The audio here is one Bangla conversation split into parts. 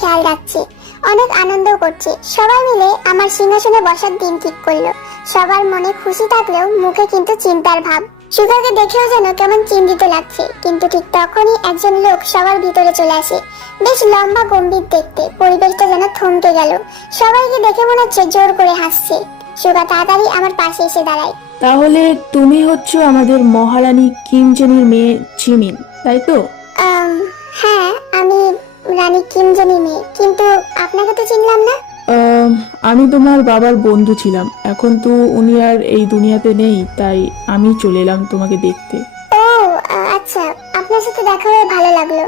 খেয়াল রাখছি, অনেক আনন্দ করছি। সবাই মিলে আমার সিংহাসনে বসার দিন ঠিক করলো। সবার মনে খুশি থাকলেও মুখে কিন্তু চিন্তার ভাব। সুগাকে দেখেও যেন কেমন চিন্তিত লাগছে। কিন্তু ঠিক তখনই একজন লোক সবার ভিতরে চলে আসে। বেশ লম্বা, গম্ভীর দেখতে। পরিবেশটা যেন থমকে গেল। সবাইকে দেখে মনে হচ্ছে জোর করে হাসছে। সুগা তাড়াতাড়ি আমার পাশে এসে দাঁড়ায়। তাহলে তুমি হচ্ছ আমাদের মহারানী কিমজেনির মেয়ে জিমিন, তাই তো? হ্যাঁ, আমি রানী কিমজেনির মেয়ে। কিন্তু আপনাকে তো চিনলাম না। আমি তোমার বাবার বন্ধু ছিলাম, এখন তো উনি আর এই দুনিয়াতে নেই, তাই আমি চলে এলাম তোমাকে দেখতে। ও আচ্ছা, আপনার সাথে দেখা হয়ে ভালো লাগলো।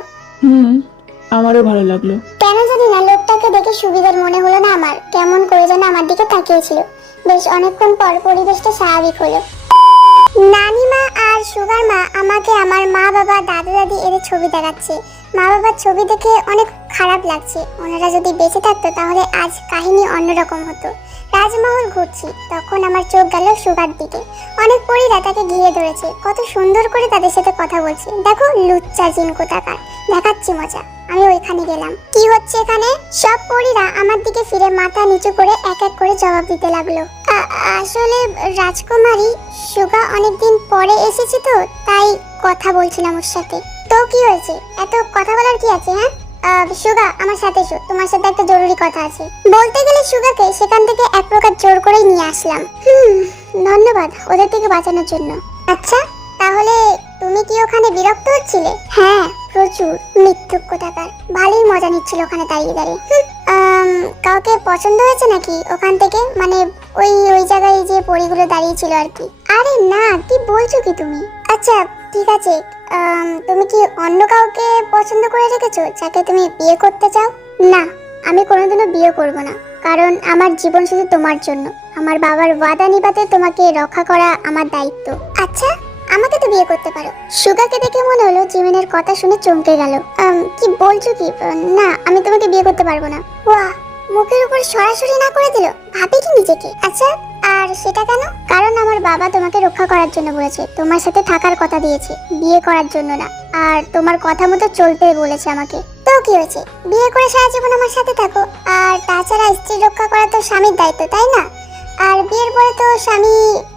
আমারও ভালো লাগলো। কেন জানি না লোকটাকে দেখে সুবিধার মনে হলো না আমার। কেমন করে যেন আমার দিকে তাকিয়েছিল। বেশ অনেকক্ষণ পর পরিবেশটা স্বাভাবিক হলো। নানিমা আর সুগার মা আমাকে আমার মা বাবা দাদা দাদি এদের ছবি দেখাচ্ছে। মা বাবার ছবি দেখে অনেক খারাপ লাগছে। ওনারা যদি বেঁচে থাকতো তাহলে আজ কাহিনী অন্যরকম হতো। রাজমহল ঘুরছি, তখন আমার চোখ গেল সুগার দিকে। অনেক পরীরা তাকে ঘিরে ধরেছে। কত সুন্দর করে তাদের সাথে কথা বলছে। দেখো লুচ্চা জিন কোথাকার, দেখাচ্ছি মজা। আমি ওইখানে গেলাম। কি হচ্ছে এখানে? সব পরীরা আমার দিকে ফিরে মাথা নিচু করে এক এক করে জবাব দিতে লাগলো। আসলে রাজকুমারী, সুগা অনেকদিন পরে এসেছে তো, তাই কথা বলছিলাম ওর সাথে। তো কি হয়েছে? এত কথা বলার কি আছে? হ্যাঁ সুগা, আমার সাথে এসো, তোমার সাথে একটা জরুরি কথা আছে। বলতে গেলে সুগাকে সেখান থেকে এক প্রকার জোর করেই নিয়ে আসলাম। ধন্যবাদ ওদের থেকে বাঁচানোর জন্য। আচ্ছা, তাহলে তুমি কি ওখানে বিরক্ত হচ্ছিলে? হ্যাঁ, প্রচুর। মিথ্যুক কোথাকার। ভালোই মজা নিচ্ছিল ওখানে দাঁড়িয়ে দাঁড়িয়ে। কাউকে পছন্দ হয়েছে নাকি ওখান থেকে? মানে ওই ওই জায়গায় যে পরীগুলো দাঁড়িয়ে ছিল আর কি। আরে না, কি বলছো কি তুমি? আচ্ছা ঠিক আছে, তুমি কি অন্য কাউকে পছন্দ করে রেখেছো যাকে তুমি বিয়ে করতে চাও? না, আমি কোনোদিনও বিয়ে করব না, কারণ আমার জীবন শুধু তোমার জন্য। আমার বাবার ওয়াদা নিভাতে তোমাকে রক্ষা করা আমার দায়িত্ব। আচ্ছা, আমাকে তো বিয়ে করতে পারো। সুগাকে দেখে মনে হলো জিমিনের কথা শুনে চমকে গেল। কি বলছো কি? না, আমি তোমাকে বিয়ে করতে পারবো না। ওয়াহ, মুখের উপর সরাসরি না করে দিল। ভাবে কি নিজেকে? আচ্ছা, আর সেটা কেন? কারণ আমার বাবা তোমাকে রক্ষা করার জন্য বলেছে, তোমার সাথে থাকার কথা দিয়েছে, বিয়ে করার জন্য না। আর তোমার কথা মতো চলতে বলেছে আমাকে। তো কি হয়েছে? বিয়ে করে সারা জীবন আমার সাথে থাকো। আর তাছাড়া স্ত্রী রক্ষা করা তো স্বামীর দায়িত্ব, তাই না? আর বিয়ের পরে তো স্বামী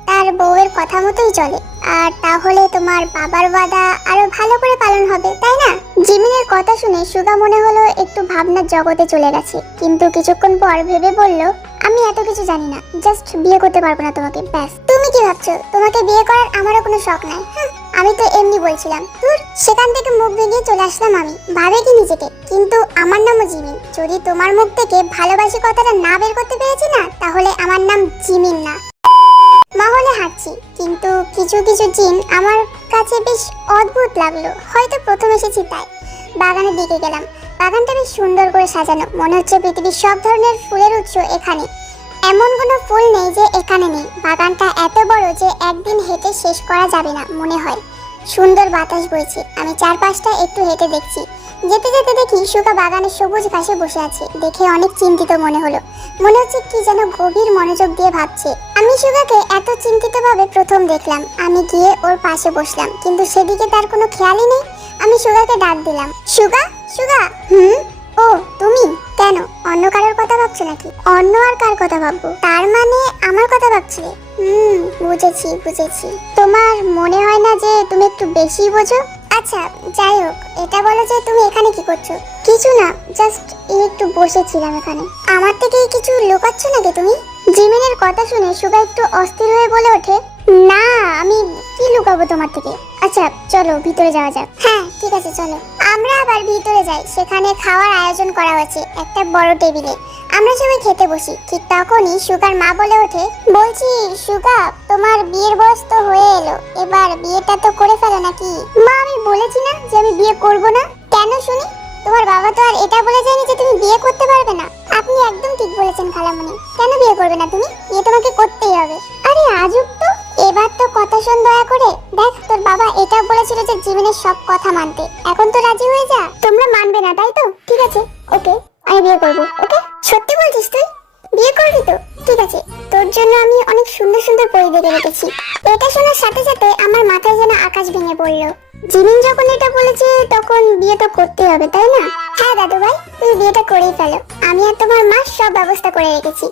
তার বউয়ের কথা মতোই চলে। আর তাহলে তোমার বাবার ওয়াদা আরো ভালো করে পালন হবে, তাই না? জিমিনের কথা শুনে সুগা মনে হলো একটু ভাবনার জগতে চলে গেছে। কিন্তু কিছুক্ষণ পর ভেবে বলল, আমি এত কিছু জানি না, জাস্ট বিয়ে করতে পারবো না তোমাকে, ব্যাস। তুমি কি ভাবছো তোমাকে বিয়ে করার আমারও কোনো শখ নাই? আমি তো এমনি বলছিলাম। দূর, সেখান থেকে মুখ ভেঙে চলে আসলাম আমি। ভাবে কি নিজেকে? কিন্তু আমার নামও জিমিন। যদি তোমার মুখ থেকে ভালোবাসি কথাটা না বের করতে পেরেছি না, তাহলে আমার নাম জিমিন না। মহলে হাঁটছি, কিন্তু কিছু কিছু জিন আমার কাছে বেশ অদ্ভুত লাগলো। হয়তো প্রথম এসেছি তাই। বাগানের দিকে গেলাম। বাগানটা বেশ সুন্দর করে সাজানো। মনে হচ্ছে পৃথিবীর সব ধরনের ফুলের উৎস এখানে। এমন কোনো ফুল নেই যে এখানে নেই। বাগানটা এত বড় যে একদিন হেঁটে শেষ করা যাবে না মনে হয়। সুন্দর বাতাস বইছে। আমি চারপাশটা একটু হেঁটে দেখছি। যেতে যেতে দেখি সুগা বাগানের সবুজ ঘাসে বসে আছে। দেখে অনেক চিন্তিত মনে হলো। মনে হচ্ছে কি যেন গভীর মনোযোগ দিয়ে ভাবছে। আমি সুগাকে এত চিন্তিত ভাবে প্রথম দেখলাম। আমি গিয়ে ওর পাশে বসলাম, কিন্তু সেদিকে তার কোনো খেয়ালই নেই। আমি সুগাকে ডাক দিলাম, সুগা, সুগা। ও তুমি? কেন, অন্য কারোর কথা ভাবছো নাকি? অন্য আর কার কথা ভাববো? তার মানে আমার কথা ভাবছিলে? বুঝেছি বুঝেছি। তোমার মনে হয় না যে তুমি একটু বেশি বোঝো? আচ্ছা যাই হোক, এটা বলো যে তুমি এখানে কি করছো? কিছু না, জাস্ট একটু বসেছিলাম এখানে। আমার থেকে কিছু লুকাচ্ছ নাকি তুমি? জিমিনের কথা শুনে সুগা একটু অস্থির হয়ে বলে ওঠে, না, আমি কি লুকাবো তোমার থেকে। আচ্ছা চলো ভিতরে যাওয়া যাক। হ্যাঁ ঠিক আছে চলো। আমরা আবার ভিতরে যাই। সেখানে খাওয়ার আয়োজন করা হয়েছে একটা বড় টেবিলে। আমরা সবাই খেতে বসি। ঠিক তখনই সুগার মা বলে ওঠে, বলছি সুগা, তোমার বিয়ের বয়স তো হয়ে এলো, এবার বিয়েটা তো করে ফেলো নাকি? মা, আমি বলেছি না যে আমি বিয়ে করব না। কেন শুনি? তোমার বাবা তো আর এটা বলে যায়নি যে তুমি বিয়ে করতে পারবে না। আপনি একদম ঠিক বলেছেন খালামণি। কেন বিয়ে করবে না তুমি? বিয়ে তোমাকে করতেই হবে। আরে আজব তো। এবার তো কথা শোন দয়া করে। দেখ, তোর বাবা এটা বলেছিল যে জীবনের সব কথা মানতে। এখন তো রাজি হয়ে যা। তোমরা মানবে না তাই তো? ঠিক আছে, ওকে, আমি বিয়ে করব। ওকে? সত্যি বলছিস তুই? বিয়ে করবি তো? ঠিক আছে, তোর জন্য আমি অনেক সুন্দর সুন্দর পরী দেখে রেখেছি। এটা শোনার সাথে সাথে আমার মাথায় যেন আকাশ ভেঙে পড়লো। জিমিন যখন এটা বলেছে তখন বিয়ে তো করতে হবে, তাই না? হ্যাঁ দাদু ভাই, তুমি বিয়েটা করেই ফেলো। আমি আর তোমার মা সব ব্যবস্থা করে রেখেছি।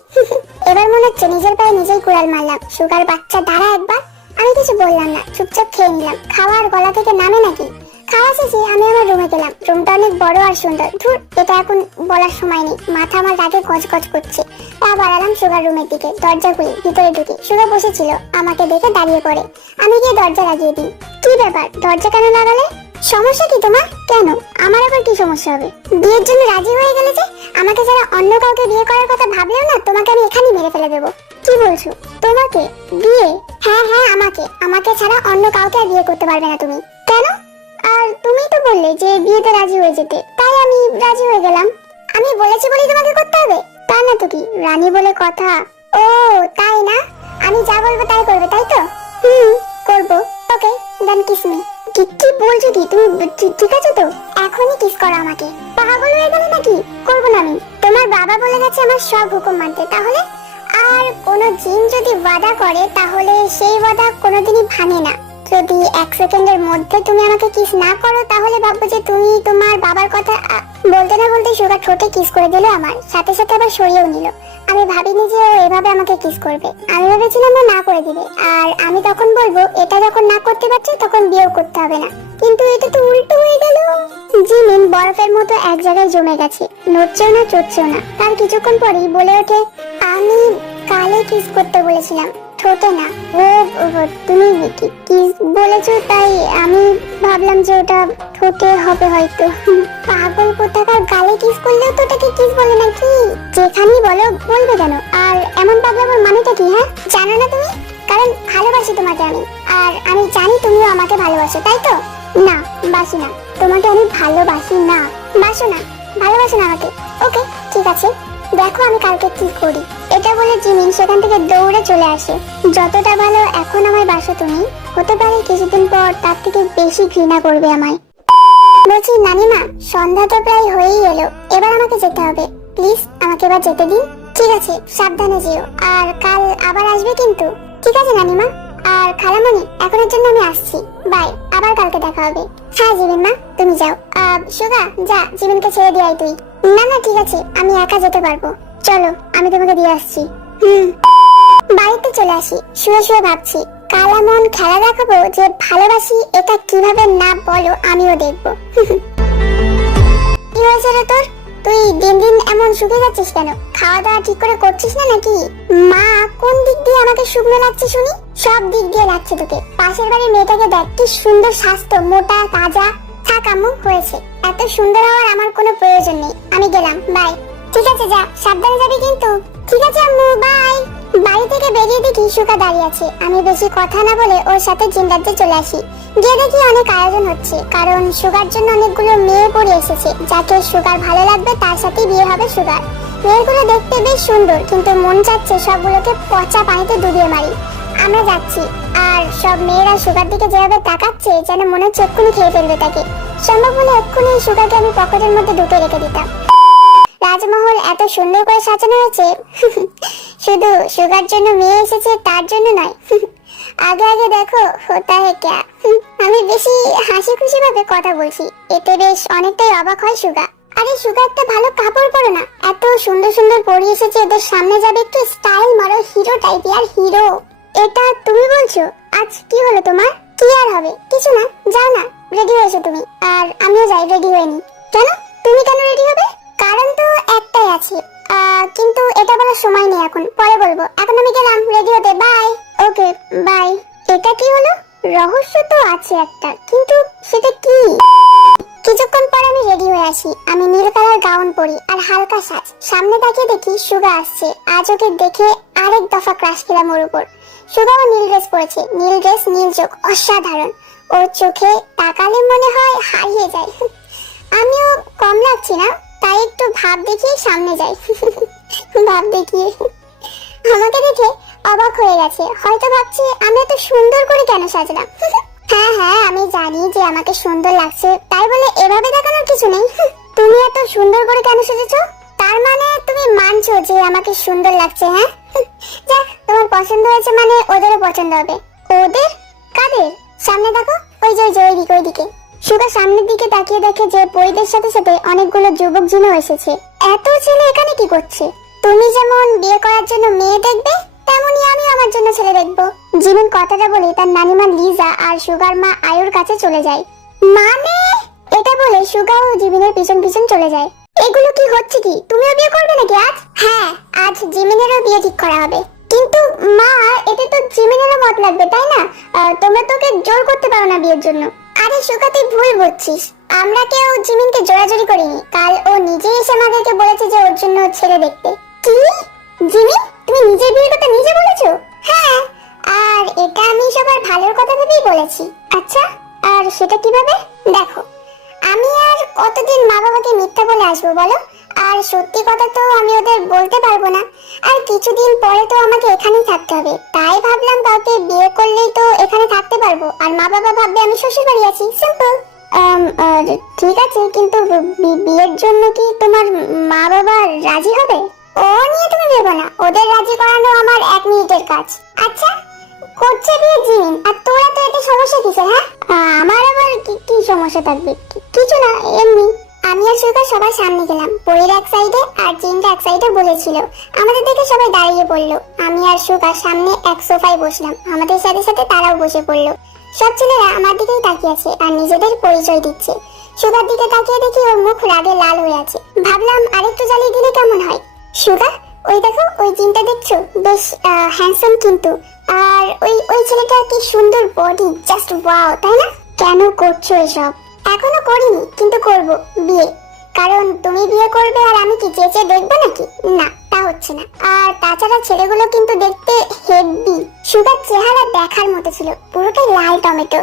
এবার মনে হচ্ছে নিজের পায়ে নিজেই কুড়াল মারলাম। সুগার বাচ্চা দাঁড়া একবার। আমি কিছু বললাম না, চুপচাপ খেয়ে নিলাম। খাওয়ার গলা থেকে নামে নাকি? খাওয়া শেষে আমি আমার রুমে গেলাম। রুমটা অনেক বড় আর সুন্দর। ধুর, এটা এখন বলার সময় নেই, মাথা আমার রাগে গজগজ করছে। পা বাড়ালাম সুগার রুমের দিকে। দরজা খুলি, ভিতরে ঢুকি। সুগা বসেছিল, আমাকে দেখে দাঁড়িয়ে পড়ে। আমি গিয়ে দরজা লাগিয়ে দিই। কি ব্যাপার, দরজা কেন লাগালে? সমস্যা কি তোমার? কেন, আমার আবার কি সমস্যা হবে? বিয়ের জন্য রাজি হয়ে গেলে যে? আমাকে যারা অন্য কাউকে বিয়ে করার কথা ভাবলেও না, তোমাকে আমি এখানেই মেরে ফেলে দেবো। কি বলছো? তোমাকে বিয়ে? হ্যাঁ হ্যাঁ, আমাকে ছাড়া অন্য কাউকে আর বিয়ে করতে পারবে না তুমি। কেন? আর তুমি তো বললে যে বিয়েতে রাজি হয়ে যেতে, তাই আমি রাজি হয়ে গেলাম। আমি বলেছি বলেই তোমাকে করতে হবে? তা না তো কি, রানী বলে কথা। ও তাই না? আমি যা বলবো তাই করবে, তাই তো? করবো। ওকে, দেন কিস মি। কি বলছো কি তুমি? ঠিক আছে তো? এখনই কিস করো আমাকে। পাগল হয়ে গেলে নাকি? করবো না আমি। তোমার বাবা বলে গেছে আমার সব হুকুম মানতে, তাহলে? আর কোনো জিন যদি ওয়াদা করে তাহলে সেই ওয়াদা কোনোদিনই ভাঙে না। যদি 1 সেকেন্ডের মধ্যে তুমি আমাকে কিস না করো তাহলে ভাববো যে তুমি তোমার বাবার কথা। বলতে না বলতে সুগা ঠোঁটে কিস করে দিল আমার, সাথে সাথে আবার সরিয়েও নিল। আমি ভাবিনি যে ও এভাবে আমাকে কিস করবে। আমি ভেবেছিলাম ও না করে দিবে, আর আমি তখন বলবো এটা যখন না করতে পারছে তখন বিয়েও করতে হবে না। কিন্তু এটা তো উল্টো হয়ে গেল। জিমিন বরফের মতো এক জায়গায় জমে গেছে, নড়ছেও না চড়ছেও না। তার কিছুক্ষণ পরেই বলে ওঠে, আমি কালে কিস করতে বলেছিলাম, ঠোঁটে না। ও তুমি কিস বলেছো, তাই আমি ভাবলাম যে ওটা ঠোঁটে হবে হয়তো। পাগল কোথাকার, গালে কিস করলেও তো ওটাকে কিস বলে নাকি? যেখানেই বলো বলবে কেন? আর এমন পাগলামোর মানেটা কি? হ্যাঁ, জানো না তুমি? কারণ ভালোবাসি তোমাকে আমি, আর আমি জানি তুমিও আমাকে ভালোবাসো, তাই তো? না, বাসি না। তোমাকে আমি ভালোবাসি না। বাসো না, ভালোবাসো না আমাকে। ওকে, ঠিক আছে, দেখো আমি কালকে কি করি। এটা বলে জিমিন সেখান থেকে দৌড়ে চলে আসে। যতটা ভালো এখন আমায় বাসো তুমি, হতে পারে কিছুদিন পর তার থেকে বেশি ঘৃণা করবে আমায়। বলছি নানিমা, সন্ধ্যা তো প্রায় হয়েই এলো, এবার আমাকে যেতে হবে। প্লিজ আমাকে এবার যেতে দিন। ঠিক আছে, সাবধানে যেও, আর কাল আবার আসবে কিন্তু। ঠিক আছে নানিমা। আর খালামণি, এখনের জন্য আমি আসছি, বাই, আবার কালকে দেখা হবে। হ্যাঁ জিমিন মা, তুমি যাও। সুগা, যা জিমিনকে ছেড়ে দিয়ে আয় তুই। না না, ঠিক আছে, আমি একা যেতে পারবো। চলো, আমি তোমাকে দিয়ে আসছি। বাড়িতে চলে আসি। শুয়ে শুয়ে ভাবছি কাল এমন খেলা দেখাবো যে ভালোবাসি এটা কিভাবে না বলো আমিও দেখবো। কি হয়েছে রে তোর? তুই দিন দিন এমন শুকিয়ে যাচ্ছিস কেন? খাওয়া দাওয়া ঠিক করে করছিস না নাকি? মা, কোন দিক দিয়ে আমাকে শুকনো লাগছে শুনি? সব দিক দিয়ে লাগছে তোকে। পাশের বাড়ির মেয়েটাকে দেখ, কি সুন্দর স্বাস্থ্য, মোটা তাজা। থাক আম্মু, হয়েছে। এত সুন্দর হওয়ার আমার কোনো প্রয়োজন নেই। আমি গেলাম, বাই। ঠিক আছে, যা, সাবধানে যাবি কিন্তু। ঠিক আছে আম্মু, বাই। বাড়ি থেকে বেরিয়ে দেখি সুগা দাঁড়িয়ে আছে। আমি বেশি কথা না বলে ওর সাথে জিম রাজ্যে চলে আসি। গিয়ে দেখি অনেক আয়োজন হচ্ছে, কারণ সুগার জন্য অনেকগুলো মেয়ে পড়ে এসেছে। যাকে সুগার ভালো লাগবে তার সাথেই বিয়ে হবে সুগার। মেয়েগুলো দেখতে বেশ সুন্দর, কিন্তু মন চাচ্ছে সবগুলোকে পচা পানিতে ডুবিয়ে মারি। আমরা যাচ্ছি, আর সব মেয়েরা সুগার দিকে যেভাবে তাকাচ্ছে যেন মনে হচ্ছে এক্ষুনি খেয়ে ফেলবে তাকে। সম্ভব হলে এক্ষুনি সুগারকে আমি পকেটের মধ্যে ঢুকে রেখে দিতাম। রাজমহল এত সুন্দর করে সাজানো হয়েছে, শুধু সুগার জন্য মেয়ে এসেছে তার জন্য নয়। আগে আগে দেখো হোতা হে ক্যা। আমি বেশি হাসি খুশি ভাবে কথা বলছি, এতে বেশ অনেকটাই অবাক হয় সুগা। আরে সুগা, একটা ভালো কাপড় পরো না। এত সুন্দর সুন্দর পরে এসেছে, ওদের সামনে যাবে, একটু স্টাইল মারো, হিরো টাইপ। আর হিরো এটা তুমি বলছো? আজ কি হলো তোমার? কি আর হবে, কিছু না, যাও না, রেডি হয়েছো তুমি। আর আমিও যাই, রেডি হয়ে নি। কেন, তুমি কেন রেডি হবে? কারণ তো একটাই আছে, কিন্তু এটা বলার সময় নেই এখন, পরে বলবো। এখন আমি গেলাম রেডি হতে, বাই। Okay, by. এটা কি হলো? রহস্য তো আছে একটা, কিন্তু সেটা কি? কিছুক্ষণ পর আমি রেডি হয়ে আসি। আমি নীল কালার গাউন পরি আর হালকা সাজ। সামনে তাকিয়ে দেখি সুগা আসছে। আজ ওকে দেখে আরেক দফা ক্রাশ খেলাম ওর উপর। সুগাও নীল ড্রেস পরেছে, নীল ড্রেস, নীল চোখ, অসাধারণ। ওর চোখে তাকালে মনে হয় হারিয়ে যায়। আমিও কম লাগছি না, তাই একটু ভাব দেখিয়ে সামনে যাই। ভাব দেখিয়ে আমাকে দেখে অবাক হয়ে গেছে, হয়তো ভাবছি আমি এত সুন্দর করে কেন সাজলাম। হ্যাঁ হ্যাঁ, আমি জানি যে আমাকে সুন্দর লাগছে, তাই বলে এভাবে দেখানোর কিছু নেই। তুমি এত সুন্দর করে কেন সেজেছো তা তার মানে তুমি মানছো যে আমাকে সুন্দর লাগছে, হ্যাঁ? যাক, তোমার পছন্দ হয়েছে মানে ওদেরও পছন্দ হবে। ওদের? কাদের? সামনে দেখো, ওইদিকে। সুগা সামনের দিকে তাকিয়ে দেখে যে পরিদের সাথে সাথে অনেকগুলো যুবক জিনও এসেছে। এত ছেলে এখানে কি করছে? তুমি যেমন বিয়ে করার জন্য মেয়ে দেখবে, তেমনি আমি আমার জন্য ছেলে দেখবো। জিমিন কথাটা বলে তার নানিমা লিজা আর সুগার মা আয়ুর কাছে চলে যায়। মানে এটা বলে সুগা ও জিমিনের পিছন পিছন চলে যায়। এগুলো কি হচ্ছে কি? তুমিও বিয়ে করবে নাকি আজ? হ্যাঁ, আজ জিমিনেরও বিয়ে ঠিক করা হবে। কিন্তু মা, এতে তো জিমিনেরও মত লাগবে, তাই না? তোমরা তোকে জোর করতে পারো না বিয়ের জন্য। আরে সুগা, তুই ভুল বুঝছিস। আমরা কেউ জিমিনকে জোরাজোরি করিনি। কাল ও নিজেই এসে আমাদেরকে বলেছে যে ওর জন্য ছেলে দেখতে। কি? জিমিন, তুমি নিজের বিয়ের কথা নিজে বলেছো? হ্যাঁ, আর এটা আমি সবার ভালোর কথা ভেবেই বলেছি। আচ্ছা, আর সেটা কিভাবে? দেখো, আমি আর কতদিন মা বাবাকে মিথ্যা বলে আসবো বলো? আর সত্যি কথা তো আমি ওদের বলতে পারবো না। আর কিছুদিন পরে তো আমাকে এখানেই থাকতে হবে। তাই ভাবলাম কাউকে বিয়ে করলেই তো এখানে থাকতে পারবো, আর মা বাবা ভাববে আমি শ্বশুর বাড়ি আছি। সিম্পল। ঠিক আছে, কিন্তু বিয়ের জন্য কি তোমার মা বাবা রাজি হবে? ও নিয়ে তুমি ভেবো না, ওদের রাজি করানো আমার 1 মিনিটের কাজ। আচ্ছা, করছে বিয়ে জিমিন, আর তোরা তো এতে সমস্যা কিসে? হ্যাঁ, আমার আবার কি সমস্যা থাকবে? কিছু না, এমনি। আমি আর সুগা সবার সামনে গেলাম। পরীর এক সাইডে আর জিনটা এক সাইডে বলেছিল। আমাদের দেখে সবাই দাঁড়িয়ে পড়লো। আমি আর সুগা সামনে এক সোফায় বসলাম। আমাদের সাথে সাথে তারাও বসে পড়লো। সব ছেলেরা আমার দিকেই তাকিয়ে আছে আর নিজেদের পরিচয় দিচ্ছে। সুগার দিকে তাকিয়ে দেখি ওর মুখ রাগে লাল হয়ে আছে। ভাবলাম আরেকটু জ্বালিয়ে দিলে কেমন হয়। সুগা, ওই দেখো, ওই জিনটা দেখছো? বেশ হ্যান্ডসাম কিন্তু। আর ওই ছেলেটা কি সুন্দর বডি, জাস্ট ওয়াও, তাই না? কেন করছো এসব? এখনো করিনি, কিন্তু করব বিয়ে। কারণ তুমি বিয়ে করবে আর আমি কি চেঁচে দেখবো নাকি? না, তা হচ্ছে না। আর তাছাড়া ছেলেগুলো কিন্তু দেখতে হেভি। সুগার চেহারা দেখার মতো ছিল, পুরোটাই লাল টমেটো।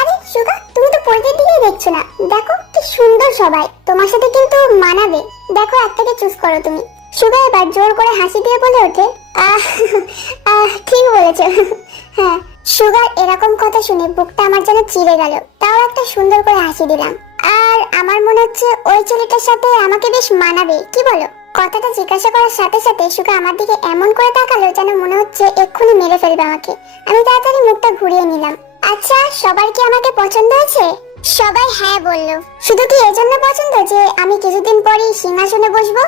আরে সুগা, তুমি তো পরিদের দিকেই দেখছো না? দেখো কি সুন্দর সবাই, তোমার সাথে কিন্তু মানাবে। দেখো, একটাকে চুজ করো তুমি। সুগা এবার জোর করে হাসি দিয়ে বলে ওঠে, ঠিক বলেছো। হ্যাঁ, সুগার এরকম কথা শুনে বুকটা আমার যেন চিড়ে গেল। তাও একটা সুন্দর করে হাসি দিলাম। আর আমার মনে হচ্ছে ওই ছেলেটার সাথে আমাকে বেশ মানাবে, কি বলো? কথাটা জিজ্ঞাসা করার সাথে সাথে সুগা আমার দিকে এমন করে তাকালো যেন মনে হচ্ছে এক্ষুনি মেরে ফেলবে আমাকে। আমি তাড়াতাড়ি মুখটা ঘুরিয়ে নিলাম। আচ্ছা, সবার কি আমাকে পছন্দ হয়েছে? সবাই হ্যাঁ বললো। শুধু কি এজন্য পছন্দ যে আমি কিছুদিন পরেই সিংহাসনে বসবো?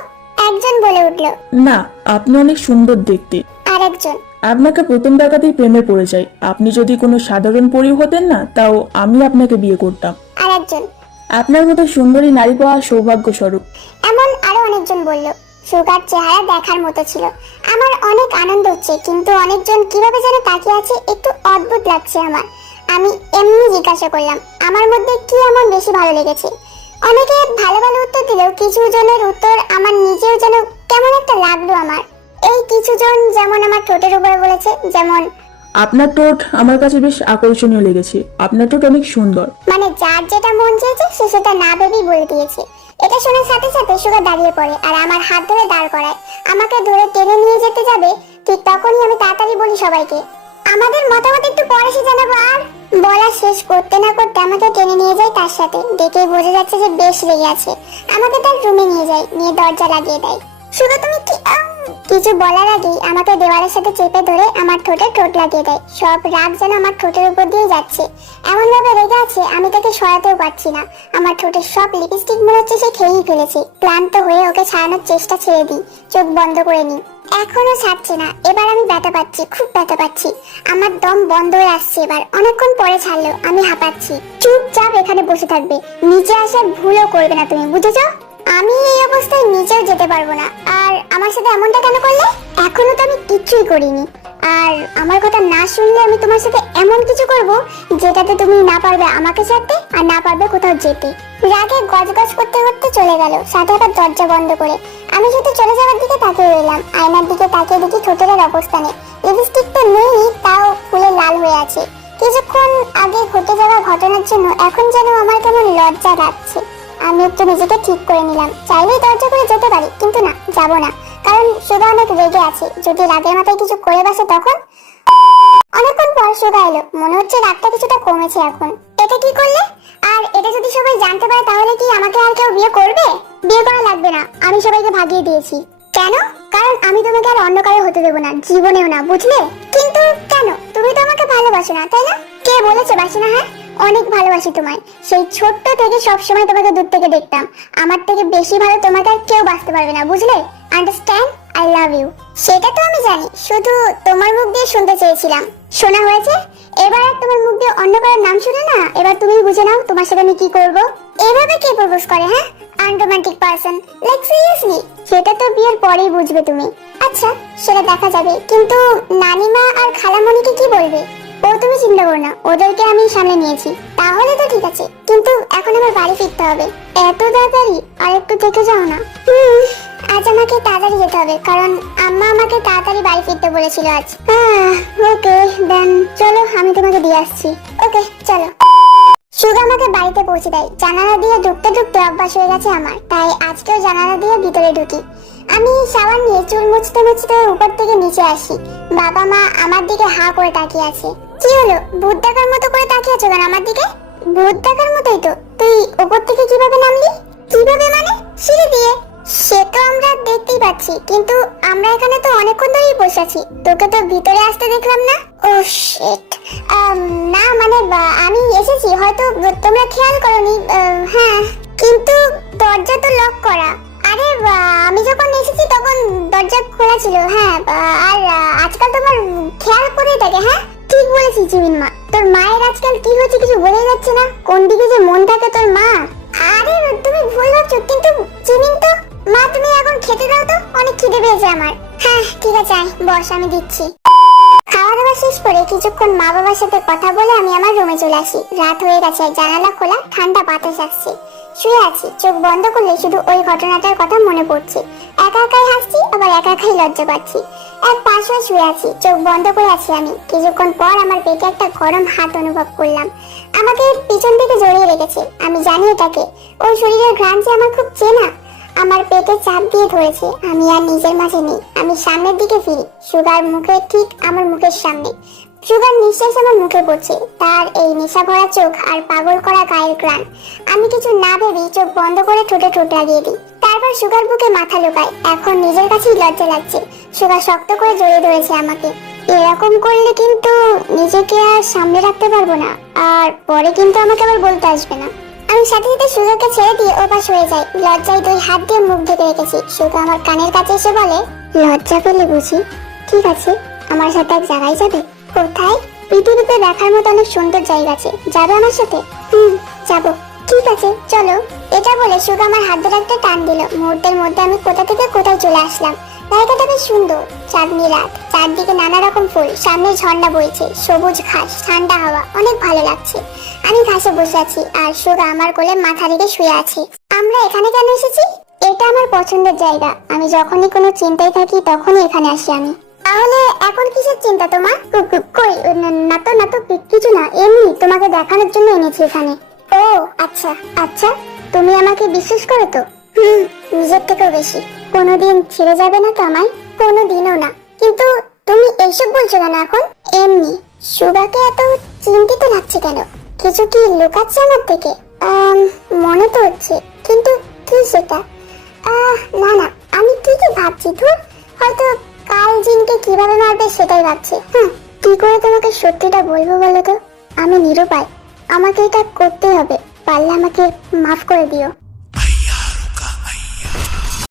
একজন বলে উঠলো। না, আপনি অনেক সুন্দর দেখতে। আরেকজন। আপনাকে প্রথম দেখাতেই প্রেমে পড়ে যাই। আপনি যদি কোনো সাধারণ পরী হতেন না, তাও আমি আপনাকে বিয়ে করতাম। আরেকজন। আপনার মতো সুন্দরী নারী পাওয়া সৌভাগ্য স্বরূপ। এমন আরো অনেকজন বলল। সুগার চেহারা দেখার মতো ছিল। আমার অনেক আনন্দ হচ্ছে, কিন্তু অনেকজন কিভাবে যেন তাকিয়ে আছে, একটু অদ্ভুত লাগছে আমার। আমি এমনি জিজ্ঞাসা করলাম, আমার মধ্যে কি এমন বেশি ভালো লেগেছে? অনেকে ভালো ভালো উত্তর দিলেও কিছু জনের উত্তর আমার নিজেও যেন কেমন একটা লাগলো আমার। এই কিছু জন যেমন আমার ঠোঁটের উপরে বলেছে, যেমন আপনার ঠোঁট আমার কাছে বেশ আকর্ষণীয় লেগেছে। আপনার ঠোঁট অনেক সুন্দর। মানে যার যেটা মন চেয়েছে সে সেটা না ভেবেই বলে দিয়েছে। এটা শোনার সাথে সাথে সুগা দাঁড়িয়ে পড়ে আর আমার হাত ধরে দাঁড় করায়। আমাকে ধরে টেনে নিয়ে যেতে যাবে, ঠিক তখনই আমি তাড়াতাড়ি বলি সবাইকে, আমাদের মতামত একটু পরে সে জানাবো। আর বলা শেষ করতে না করতে আমাকে টেনে নিয়ে যায় তার সাথে। দেখেই বোঝা যাচ্ছে যে বেশ রেগে আছে। আমাকে তার রুমে নিয়ে যায়, নিয়ে দরজা লাগিয়ে দেয়। সুগা, তুমি কি? কিছু বলার আগেই আমাকে দেওয়ালের সাথে চেপে ধরে আমার ঠোঁটে ঠোঁট লাগিয়ে দেয়। সব রাগ যেন আমার ঠোঁটের উপর দিয়ে যাচ্ছে। এমন ভাবে রেগে আছে আমি তাকে সরাতেও পারছি না। আমার ঠোঁটের সব লিপস্টিক মনে হচ্ছে সে খেয়েই ফেলেছে। ক্লান্ত হয়ে ওকে ছাড়ানোর চেষ্টা ছেড়ে দিই, চোখ বন্ধ করে নিই। এখনো ছাড়ছে না। এবার আমি ব্যথা পাচ্ছি, খুব ব্যথা পাচ্ছি। আমার দম বন্ধ হয়ে আসছে। এবার অনেকক্ষণ পরে ছাড়লো। আমি হাঁপাচ্ছি। চুপচাপ এখানে বসে থাকবে, নিচে আসার ভুলও করবে না, তুমি বুঝেছো? আমি এই অবস্থায় নিচেও যেতে পারবো না। আর আমার সাথে এমনটা কেন করলে? এখনো তো আমি কিচ্ছুই করিনি। আর আমার কথা না শুনলে আমি তোমার সাথে এমন কিছু করব যেটাতে তুমি না পারবে আমাকে ছাড়তে আর না পারবে কোথাও যেতে। রাগে গজগজ করতে করতে চলে গেল, সাথে আবার দরজা বন্ধ করে। আমি শুধু চলে যাওয়ার দিকে তাকিয়ে রইলাম। আয়নার দিকে তাকিয়ে দেখি ঠোঁটের অবস্থানে লিপস্টিক তো নেই, তাও ফুলে লাল হয়ে আছে। কিছুক্ষণ আগে ঘটে যাওয়া ঘটনার জন্য এখন যেন আমার কেমন লজ্জা লাগছে। আমি একটু নিজেকে ঠিক করে নিলাম। চাইলেই দরজা করে যেতে পারি, কিন্তু না, যাবো না। কারণ সুগা অনেক রেগে আছে। যদি রাগের মাথায় কিছু করে বসে তখন। অনেকক্ষণ পর সুগা এলো। মনে হচ্ছে রাগটা কিছুটা কমেছে এখন। এটা কি করলে? আর আর এটা যদি সবাই জানতে পারে তাহলে কি আমাকে আর কেউ বিয়ে করবে? বিয়ে করা লাগবে না, আমি সবাইকে ভাগিয়ে দিয়েছি। কেন? কারণ আমি তোমাকে আর অন্য কারো হতে দেবো না, জীবনেও না, বুঝলে? কিন্তু কেন? তুমি তো আমাকে ভালোবাসো না, তাই না? কে বলেছে বাসি না? হ্যাঁ, অনেক ভালোবাসি তোমায়। সেই ছোট্ট থেকে সবসময় তোমাকে দূর থেকে দেখতাম। আমার থেকে বেশি ভালো তোমাকে আর কেউ বাঁচতে পারবে না, বুঝলে? আন্ডারস্ট্যান্ড? I love you. সেটা তো আমি জানি, শুধু তোমার মুখ দিয়ে শুনতে চেয়েছিলাম। শোনা হয়েছে? এবার আর তোমার মুখ দিয়ে অন্য কারোর নাম শুনে না, এবার তুমি বুঝে নাও তোমার সাথে আমি কি করব। এভাবে কে প্রপোজ করে? হ্যাঁ, আনরোমান্টিক পারসন, লাইক সিরিয়াসলি? সেটা তো বিয়ের পরেই বুঝবে তুমি। আচ্ছা, সেটা দেখা যাবে, কিন্তু নানিমা আর খালামণিকে কি বলবে? ও তুমি চিন্তা করো না, ওদেরকে আমি সামলে নিয়েছি। তাহলে তো ঠিক আছে, কিন্তু এখন আমার বাড়ি ফিরতে হবে। এত তাড়াতাড়ি? আর একটু থেকে যাও না। আজ আমাকে তাড়াতাড়ি যেতে হবে, কারণ আম্মা আমাকে তাড়াতাড়ি বাড়ি ফিরতে বলেছিল আজ। ওকে দেন, চলো আমি তোমাকে দিয়ে আসছি। ওকে চলো। সুগা আমাকে বাড়িতে পৌঁছে দেয়। জানালা দিয়ে ঢুকতে ঢুকতে অভ্যাস হয়ে গেছে আমার, তাই আজকেও জানালা দিয়ে ভিতরে ঢুকি। আমি শাওয়ার নিয়ে চুল মুছতে মুছতে উপর থেকে নিচে আসি। বাবা মা আমার দিকে হা করে তাকিয়ে আছে। কি হলো, ভূত দেখার মতো করে তাকিয়ে আছো কেন আমার দিকে? ভূত দেখার মতোই তো। তুই উপর থেকে কিভাবে নামলি? কিভাবে মানে? সিঁড়ি দিয়ে? সে তো আমরা দেখতেই পাচ্ছি, কিন্তু আমরা এখানে তো অনেকক্ষণ ধরেই বসে আছি, তোকে তো ভিতরে আসতে দেখলাম না। ও শিট। না মানে আমি এসেছি, হয়তো তোমরা খেয়াল করোনি। হ্যাঁ, কিন্তু দরজা তো লক করা। আরে আমি যখন এসেছি তখন দরজা খোলা ছিল। হ্যাঁ, আর আজকাল তোমার খেয়াল কোথায় থাকে? হ্যাঁ, ঠিক বলেছিস জিমিন মা। তোর মায়ের আজকাল কি হচ্ছে কিছু বোঝা যাচ্ছে না, কোন দিকে যে মন থাকে তোর মা। আরে তুমি ভুল ভাবছো, কিন্তু জিমিন তো। মা তুমি এখন খেতে দাও তো, অনেক খিদে পেয়েছে আমার। হ্যাঁ ঠিক আছে, বস আমি দিচ্ছি। খাওয়া দাওয়া শেষ করে কিছুক্ষণ মা বাবার সাথে কথা বলে আমি আমার রুমে চলে আসি। রাত হয়ে গেছে, জানালা খোলা, ঠান্ডা বাতাস আসছে। শুয়ে আছি, চোখ বন্ধ করলে শুধু ওই ঘটনাটার কথা মনে পড়ছে। একা একাই হাসছি, আবার একা একাই লজ্জা পাচ্ছি। এক পাশে শুয়ে আছি, চোখ বন্ধ করে আছি আমি। কিছুক্ষণ পর আমার পেটে একটা গরম হাত অনুভব করলাম। আমাকে পিছন থেকে জড়িয়ে রেখেছে। আমি জানি এটাকে। ওই শরীরের ঘ্রাণ যে আমার খুব চেনা। আমার পেটে চাপ দিয়ে ধরেছে। আমি আর নিজের মাঝে নেই। আমি সামনের দিকে ফিরি। সুগার মুখে ঠিক আমার মুখের সামনে। সুগার নিঃশ্বাস আমার মুখে পড়ছে। তার এই নেশা ভরা চোখ আর পাগল করা গায়ের ঘ্রাণ। আমি কিছু না ভেবেই চোখ বন্ধ করে ঠোঁটে ঠোঁট লাগিয়ে দিই। তারপর সুগার বুকে মাথা লুকায়। এখন নিজের কাছেই লজ্জা লাগছে। সুগার শক্ত করে জড়িয়ে ধরেছে আমাকে। এরকম করলে কিন্তু নিজেকে আর সামনে রাখতে পারবো না, আর পরে কিন্তু আমাকে আবার বলতে আসবে না। আমি সাথে সাথে সুগাকে ছেড়ে দিয়ে ওপাশ হয়ে যাই। লজ্জায় দুই হাত দিয়ে মুখ ঢেকে রেখেছি। সুগা আমার কানের কাছে এসে বলে, লজ্জা পেলে বুঝি? ঠিক আছে, আমার সাথে এক জায়গায় যাবে। কোথায়? পৃথিবীতে দেখার মতো অনেক সুন্দর জায়গা আছে, যাবে আমার সাথে? যাবো। ঠিক আছে চলো। এটা বলে সুগা আমার হাত ধরে একটা টান দিল। মুহূর্তের মধ্যে আমি কোথা থেকে কোথায় চলে আসলাম। জায়গাটা বেশ সুন্দর, চাঁদনি রাত, চারদিকে নানা রকম ফুল, সামনে ঝর্ণা বইছে, সবুজ ঘাস, ঠান্ডা হাওয়া, অনেক ভালো লাগছে। আমি ঘাসে বসে আছি আর সুগা আমার কোলে মাথা রেখে শুয়ে আছে। আমরা এখানে কেন এসেছি? এটা আমার পছন্দের জায়গা। আমি যখনই কোনো চিন্তায় থাকি তখনই এখানে আসি আমি। তাহলে এখন কিসের চিন্তা তোমার? কই না তো, না তো, কিছু না, এমনি তোমাকে দেখানোর জন্য এনেছি এখানে। ও আচ্ছা আচ্ছা, তুমি আমাকে বিশ্বাস করো তো? নিজের থেকেও বেশি। কোনোদিন ছেড়ে যাবে না তো আমায়? কোনোদিনও না। কিন্তু তুমি এইসব বলছো কেন এখন? এমনি। সুগাকে এত চিন্তিত লাগছে কেন? কিছু কি লুকাচ্ছে আমার থেকে? মনে তো হচ্ছে, কিন্তু কি সেটা? না না, আমি ঠিকই ভাবছি। ধুর, হয়তো কাল জিনকে কিভাবে মারবে সেটাই ভাবছি। কি করে তোমাকে সত্যিটা বলবো বলো তো? আমি নিরুপায়। আমাকে এটা করতে হবে। পারলে আমাকে মাফ করে দিও।